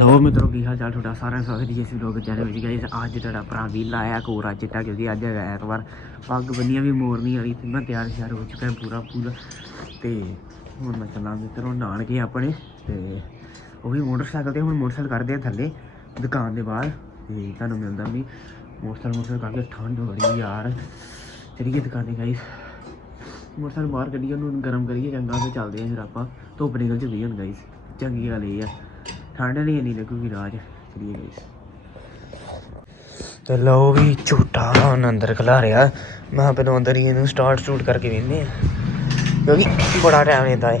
ਲੋ ਮਿੱਤਰੋ, ਕੀ ਹਾਲ ਚਾਲ ਤੁਹਾਡਾ? ਸਾਰਿਆਂ ਦਾ ਸਵਾਗਤ ਹੈ ਜੀ ਲੋਕ ਚੈਨਲ ਵਿੱਚ। ਗਾਇਸ ਅੱਜ ਤੁਹਾਡਾ ਭਰਾ ਵੀ ਲਾਇਆ ਕੋਰਾ ਚਿੱਟਾ ਕਿਉਂਕਿ ਅੱਜ ਹੈਗਾ ਐਤਵਾਰ। ਪੱਗ ਬੰਨੀਆਂ ਵੀ ਮੋਰਨੀ ਵਾਲੀ ਤੇ ਮੈਂ ਤਿਆਰ ਸ਼ਿਆਰ ਹੋ ਚੁੱਕਾ ਪੂਰਾ ਪੂਰਾ ਤੇ ਹੁਣ ਮੈਂ ਚੱਲਾਂ ਮਿੱਤਰੋ ਨਾਨਕੇ ਆਪਣੇ, ਤੇ ਉਹ ਵੀ ਮੋਟਰਸਾਈਕਲ ਤੇ ਹੁਣ ਮੋਟਰਸਾਈਕਲ ਕਰਦੇ ਆ ਥੱਲੇ, ਦੁਕਾਨ ਦੇ ਬਾਹਰ। ਤੇ ਤੁਹਾਨੂੰ ਮਿਲਦਾ ਵੀ ਮੋਟਰਸਾਈਕਲ ਮੋਟਰਸਾਈਕਲ ਕਰਕੇ ਠੰਡ ਬੜੀ ਯਾਰ। ਚਲੀਏ ਦੁਕਾਨੇ ਤੇ ਗਾਇਸ ਮੋਟਰਸਾਈਕਲ ਬਾਹਰ ਕੱਢੀਏ, ਉਹਨੂੰ ਗਰਮ ਕਰੀਏ, ਚੰਗਾ ਤੇ ਚੱਲਦੇ ਆ ਫਿਰ ਆਪਾਂ। ਧੁੱਪ ਨਿਕਲ ਚੁੱਕੀ ਹੁਣ ਗਾਇਸ ਚੰਗੀ ਗੱਲ ਇਹ ਆ। ਠੰਡ ਨਹੀਂ ਇੰਨੀ ਲੱਗੂਗੀ ਰਾਜ ਚਲੀਏ ਗਾਇਸ ਤੇ ਲਓ ਵੀ ਝੂਟਾ ਹੁਣ ਅੰਦਰ ਖਲਾ ਰਿਹਾ। ਮੈਂ ਪਹਿਲਾਂ ਅੰਦਰ ਹੀ ਇਹਨੂੰ ਸਟਾਰਟ ਸਟੂਟ ਕਰਕੇ ਵੇਖਨੇ ਆ ਕਿਉਂਕਿ ਬੜਾ ਟਾਈਮ ਲੈਂਦਾ ਏ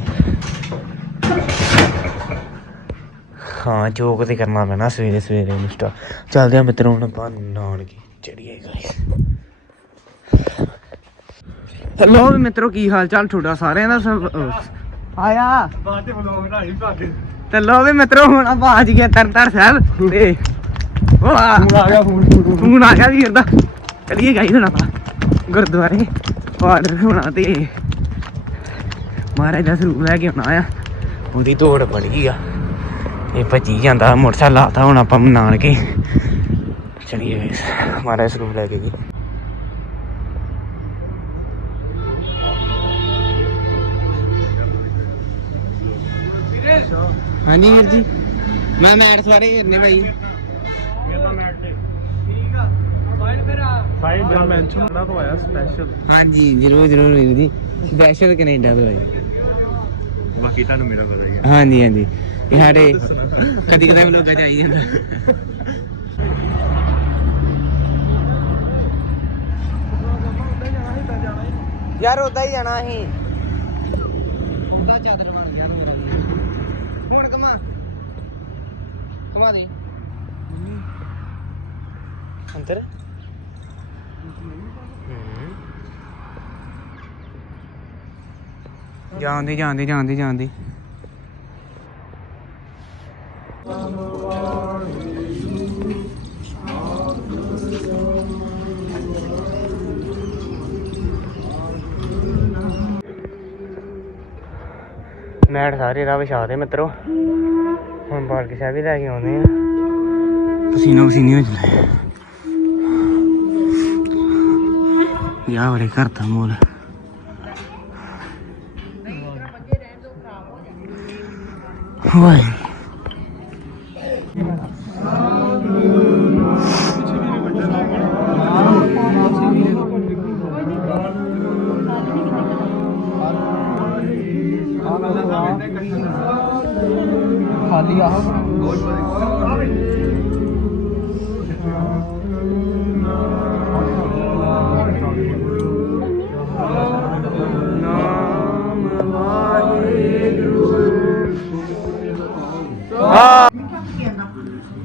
ਹਾਂ ਜੋਕ ਤੇ ਕਰਨਾ ਪੈਣਾ ਸਵੇਰੇ ਸਵੇਰੇ ਨੂੰ ਸਟਾਰਟ ਚੱਲਦੇ ਆ ਮਿੱਤਰੋਂ ਹੁਣ ਆਪਾਂ ਨਾਨਕੇ ਚੜੀਏ ਗਾਇਸ ਹੈਲੋ ਮਿੱਤਰੋ ਕੀ ਹਾਲ ਚਾਲ ਤੁਹਾਡਾ? ਸਾਰਿਆਂ ਦਾ ਆਇਆ। ਬਾਅਦ ਤੇ ਬਲੌਗ ਬਣਾਈ ਭਾਗੇ ਤੇ ਲੋ ਵੀ ਮਿੱਤਰੋ ਹੁਣ ਆਪਾਂ ਅੱਜ ਗਏ ਤਰਨਤਾਰ ਸਾਹਿਬ ਤੇ ਵਾਹ ਆ। ਗਿਆ ਫੋਨ ਫੋਨ ਆ ਗਿਆ ਵੀਰ ਦਾ। ਚਲੀਏ ਗਾਈ ਹੁਣ ਆਪਾਂ ਗੁਰਦੁਆਰੇ। ਆਰਡਰ ਹੋਣਾ ਤੇ ਮਹਾਰਾਜ ਦਾ ਸਰੂਪ ਲੈ ਕੇ ਆਉਣਾ ਆ। ਉਹਦੀ ਦੌੜ ਬੜੀ ਆ। ਇਹ ਭੱਜੀ ਜਾਂਦਾ ਮੋਟਰਸਾਈਕਲ ਲਾਤਾ ਹੁਣ ਆਪਾਂ ਨਾਲ ਕੇ ਚਲੀਏ ਮਹਾਰਾਜ ਸਰੂਪ ਲੈ ਕੇ ਜੀ ਹਾਂਜੀ ਵੀਰ ਜੀ। ਮੈਂ ਮੈਟ ਸਵਾਰੇ ਕਰਨੇ ਭਾਈ। ਸਾਈਡ ਦਾ ਮੈਂਸ਼ਨ ਜਿਹੜਾ ਤੋਂ ਆਇਆ ਸਪੈਸ਼ਲ ਹਾਂਜੀ ਜ਼ਰੂਰ ਜ਼ਰੂਰ ਵੀਰ ਜੀ। ਸਪੈਸ਼ਲ ਕੈਨੇਡਾ ਤੋਂ ਹੈ ਬਾਕੀ ਤੁਹਾਨੂੰ ਮੇਰਾ ਪਤਾ ਹੀ ਹਾਂਜੀ ਹਾਂਜੀ। ਇਹ ਸਾਡੇ ਕਦੀ ਕਦੇ ਵਲੋਗਾ ਚ ਆਈ ਜਾਂਦਾ। ਯਾਰ ਉਦਾਂ ਹੀ ਜਾਣਾ ਅਸੀਂ ਉਹਦਾ ਚਾਦਰ ਬਣ ਗਿਆ ਕਮਾ। ਕਮਾ ਦੇ। ਅੰਦਰ? ਜਾਂਦੀ ਜਾਂਦੀ ਜਾਂਦੀ ਜਾਂਦੀ। ਮੈਟ ਸਾਰੇ ਰਾਹ ਵਿਛਾ ਦੇ ਮਿੱਤਰੋ। ਹੁਣ ਪਾਰਕ ਸਾਹਿਬ ਵੀ ਲੈ ਕੇ ਆਉਂਦੇ ਆ। ਪਸੀਨੋ ਪਸੀਨੀ ਹੋ ਚਲੇ ਯਾ ਬੜੇ ਘਰ ਦਾ ਮੋਲ ਵਾਹ ਖਾਲੀ ਆਹ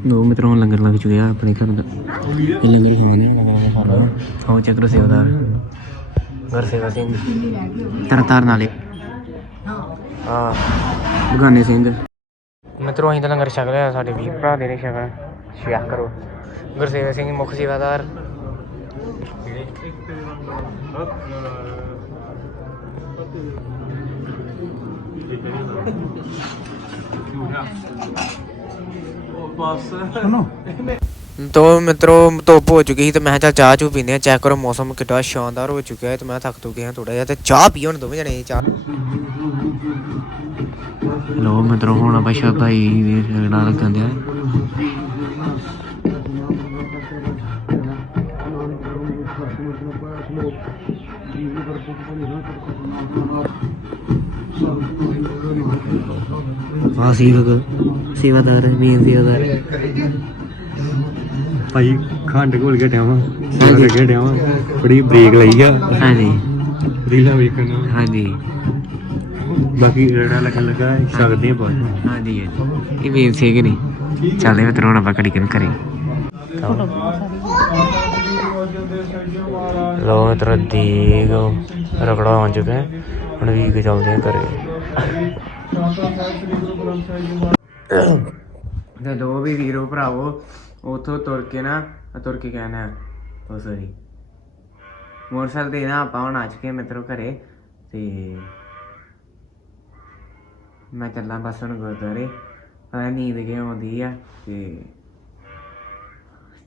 ਦੋ। ਮਿੱਤਰੋਂ, ਲੰਗਰ ਲੱਗ ਚੁੱਕਿਆ ਆਪਣੇ ਘਰ ਦਾ। ਇਹ ਲੰਗਰ ਖਾਣੇ ਲੰਗਰ ਖਾਣਾ ਆਓ ਚੱਕਰ ਸੇਵਾਦਾਰ ਗੁਰਸੇਵਾ ਸਿੰਘ। ਤਰਤਾਰ ਨਾਲੇ ਆ ਬਗਾਨੇ ਸਿੰਘ। ਮਿੱਤਰੋ ਅਸੀਂ ਤਾਂ ਲੰਗਰ ਛਕ ਲਿਆ ਸਾਡੇ ਵੀਰ ਭਰਾ ਦੇ ਨੇ ਛਕਾ ਛਕ ਕਰੋ ਗੁਰਸੇਵਾ ਸਿੰਘ ਮੁੱਖ ਸੇਵਾਦਾਰ ਬਸ ਸੁਣੋ ਤੋ ਮਿੱਤਰੋ ਧੁੱਪ ਹੋ ਚੁੱਕੀ ਸੀ ਤੇ ਮੈਂ ਕਿਹਾ ਚੱਲ ਚਾਹ ਚੂ ਪੀਂਦੇ ਆ ਚੈੱਕ ਕਰੋ ਮੌਸਮ ਕਿੰਨਾ ਸ਼ਾਨਦਾਰ ਹੋ ਚੁੱਕਿਆ ਹੈ ਤੇ ਮੈਂ ਥੱਕ ਤੁੱਕ ਗਿਆ ਥੋੜਾ ਜਿਹਾ ਤੇ ਚਾਹ ਲੋ ਮਿੱਤਰੋ ਹੁਣ ਆਪਾਂ ਸ਼ਰਦਾਈ ਦੇ ਰਗੜਾ ਲੱਗਣ ਦਿਆ ਆ। ਸੇਵਕ ਸੇਵਾਦਾਰ ਮੇਨ ਸੇਵਾਦਾਰ। ਭਾਈ ਖੰਡ ਘੋਲ ਕੇ ਟਿਆਵਾਂ ਸੇਵਾ ਕਰਕੇ ਟਿਆਵਾਂ ਬੜੀ ਬ੍ਰੇਕ ਲਈ ਆ। ਹਾਂਜੀ। ਰੀਲਾ ਵੇਖਣਾ ਹਾਂਜੀ। ਬਾਕੀ ਰੜਾ ਲੱਗਣ ਲੱਗਾ ਸਕਦੇ ਆ ਬਾਅਦ ਹਾਂਜੀ ਹਾਂਜੀ। ਇਹ ਵੀਰ ਸੀ ਕਿ ਚੱਲਦੇ ਮਿੱਤਰੋ ਹੁਣ ਆਪਾਂ ਕੜੀ ਕਿਨ ਕਰੇ ਲੋ ਮਿੱਤਰੋ ਦੇਗ ਰਗੜਾ ਹੋ ਚੁੱਕਾ ਹੈ। ਹੁਣ ਵੀ ਕੇ ਚੱਲਦੇ ਆ ਘਰੇ। ਤੇ ਲੋ ਵੀ ਵੀਰੋ ਭਰਾਵੋ ਉਥੋਂ ਤੁਰ ਕੇ ਨਾ ਅ, ਤੁਰ ਕੇ ਕਹਿਣਾ ਉਹ ਸੌਰੀ ਮੋਟਰਸਾਈਕਲ ਤੇ ਨਾ ਆਪਾਂ ਹੁਣ ਆ ਚੁੱਕੇ ਹਾਂ ਮਿੱਤਰੋ ਘਰੇ ਤੇ ਮੈਂ ਚੱਲਾਂ ਬਸ ਹੁਣ ਗੁਰਦੁਆਰੇ, ਪਤਾ ਨੀਂਦ ਕਿਉਂ ਆਉਂਦੀ ਆ ਤੇ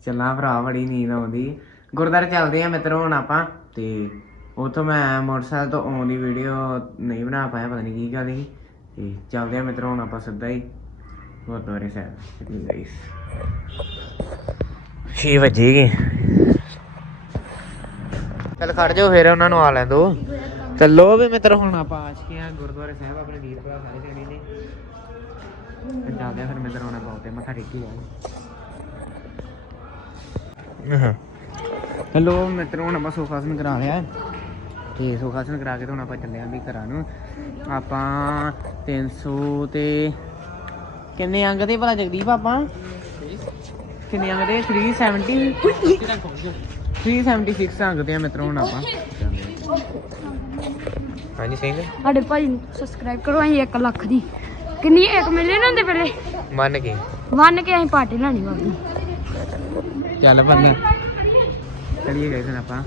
ਚੱਲਾਂ ਭਰਾ, ਬੜੀ ਨੀਂਦ ਆਉਂਦੀ। ਗੁਰਦਾਰੇ ਚੱਲਦੇ ਆ ਮਿੱਤਰੋ ਹੁਣ ਆਪਾਂ ਤੇ ਉਥੋਂ ਮੈਂ ਮੋਟਰਸਾਈਕਲ ਤੋਂ ਆਉਣ ਦੀ ਵੀਡੀਓ ਨਹੀਂ ਬਣਾ ਪਾਇਆ, ਪਤਾ ਨਹੀਂ ਕੀ ਗੱਲ ਸੀ। ਤੇ ਚੱਲਦੇ ਆ ਮਿੱਤਰੋ ਹੁਣ ਆਪਾਂ ਸਿੱਧਾ ਹੀ ਗੁਰਦੁਆਰੇ ਸਾਹਿਬ ਚਲੀ ਗਾਈਸ 6 ਵਜੇ ਗਏ। ਚੱਲ ਖੜ ਜਾਓ, ਫਿਰ ਉਹਨਾਂ ਨੂੰ ਆ ਲੈਣ ਦੋ। ਚੱਲੋ ਵੀ ਮਿੱਤਰ ਹੁਣ ਆਪਾਂ ਆ ਚੁੱਕੇ ਆ ਗੁਰਦੁਆਰੇ ਸਾਹਿਬ ਆਪਣੇ ਵੀਰ ਭਰਾ ਸਾਰੇ ਜਣੇ ਨੇ। ਤੇ ਚੱਲਦੇ ਆ ਫਿਰ ਮਿੱਤਰ ਹੁਣ ਆਪਾਂ ਉੱਤੇ ਮੱਥਾ ਟੇਕੀ ਆ ਹੈਲੋ ਮਿੱਤਰੋ ਹੁਣ ਆਪਾਂ ਸੋਫਾਸਨ ਕਰਾ ਲਿਆ। ਤੇ ਸੋਫਾਸਨ ਕਰਾ ਕੇ ਤੇ ਹੁਣ ਆਪਾਂ ਚੱਲੇ ਆਂ ਵੀ ਘਰਾਂ ਨੂੰ। ਆਪਾਂ 300 ਤੇ ਕਿੰਨੇ ਅੰਗ ਦੇ ਭਲਾ ਜਗਦੀਪ ਆਪਾਂ? ਕਿੰਨੇ ਅੰਗ ਦੇ? 370 376 ਅੰਗ ਦੇ ਆ ਮਿੱਤਰੋ ਹੁਣ ਆਪਾਂ। ਹਾਂਜੀ ਸਿੰਘ? ਸਾਡੇ ਭਾਈ ਨੂੰ ਸਬਸਕ੍ਰਾਈਬ ਕਰੋ ਅਸੀਂ 1 ਲੱਖ ਦੀ। ਕਿੰਨੀ 1 ਮਿਲੀਅਨ ਹੁੰਦੇ ਪਹਿਲੇ ਮੰਨ ਕੇ। ਵੰਨ ਕੇ ਅਸੀਂ ਪਾਰਟੀ ਲੈਣੀ ਬਾਬੂ ਚੱਲ ਪੰਨ ਚਲੀਏ ਗਏ ਸਨ ਆਪਾਂ।